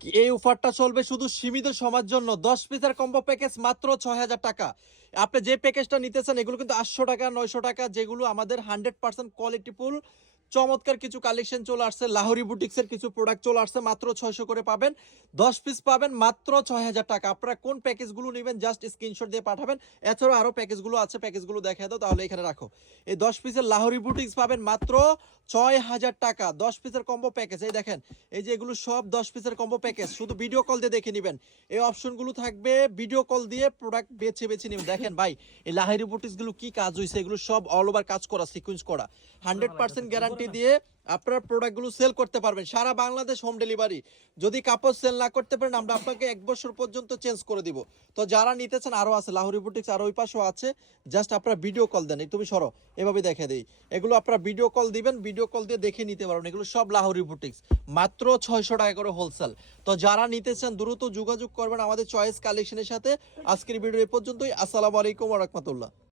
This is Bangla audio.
এই অফারটা চলবে শুধু সীমিত সময়ের জন্য। 10 পিসের কম্বো প্যাকেজ মাত্র ৬,০০০ টাকা। আপনি যে প্যাকেজটা নিতেছেন এগুলো কিন্তু ৮০০ টাকা ৯০০ টাকা, যেগুলো আমাদের 100% কোয়ালিটিফুল চমৎকার কিছু কালেকশন চলে আসছে। লাহোরি বুটিক্সের কিছু প্রোডাক্ট চলে আসছে, মাত্র ৬০০ করে পাবেন। 10 পিস পাবেন মাত্র ৬,০০০ টাকা। আপনারা কোন প্যাকেজগুলো নেবেন জাস্ট স্ক্রিনশট দিয়ে পাঠাবেন। এছাড়াও আরও প্যাকেজগুলো আছে, প্যাকেজগুলো দেখায় দাও, তাহলে এখানে রাখো। এই 10 পিসের লাহোরি বুটিক্স পাবেন মাত্র ৬,০০০ টাকা। 10 পিসের কম্বো প্যাকেজ, এই দেখেন, এই যে এগুলো সব 10 পিসের কম্বো প্যাকেজ। শুধু ভিডিও কল দিয়ে দেখে নেবেন। এই অপশনগুলো থাকবে, ভিডিও কল দিয়ে প্রোডাক্ট বেছে বেছে নেবেন। দেখেন ভাই, এই লাহোরি বুটিক্সগুলো কি কাজ হয়েছে, এগুলো সব অল ওভার কাজ করা, সিকোয়েন্স করা, 100% গ্যারান্টি দিয়ে আপনার প্রোডাক্টগুলো সেল করতে পারবেন সারা বাংলাদেশ, হোম ডেলিভারি। যদি কাপড় সেল না করতে পারেন আমরা আপনাকে 1 বছর পর্যন্ত চেঞ্জ করে দিব। তো যারা নিতেছেন আরও আছে, লাহোরি বুটিক্স আর ওই পাশেও আছে, জাস্ট আপনারা ভিডিও কল দেন। এই তুমি সরো, এভাবে দেখে দেই। এগুলো আপনারা ভিডিও কল দিবেন, ভিডিও কল দিয়ে দেখে নিতে পারবেন। এগুলো সব লাহোরি বুটিক্স, মাত্র ৬০০ টাকা করে হোলসেল। তো যারা নিতেছেন দ্রুত যোগাযোগ করবেন আমাদের চয়েস কালেকশনের সাথে। আজকের ভিডিও এ পর্যন্তই। আসসালামু আলাইকুম ওয়া রাহমাতুল্লাহ।